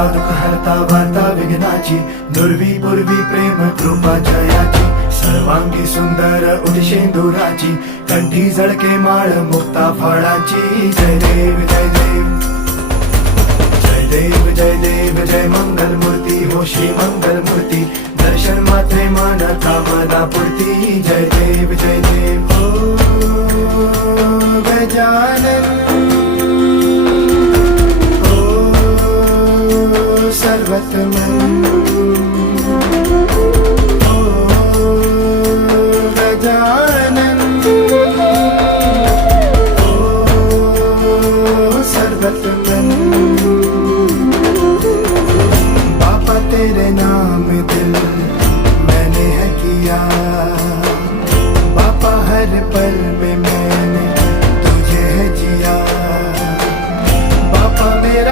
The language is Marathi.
हरता दुःख हरता वार्ता विघ्नाची, दुर्वी पूर्वी प्रेम कृपा जयाची, सर्वांगी सुंदर उदिशेंदुराची, कंठी झळके माळ मुक्ता फळाची. जय देव जय देव जय देव जय देव जय मंगल मूर्ती हो श्री मंगल मूर्ती, दर्शन मात्रे मन कामना पूर्ती. जय देव जय देव हो गजानन हो सर्वतमन.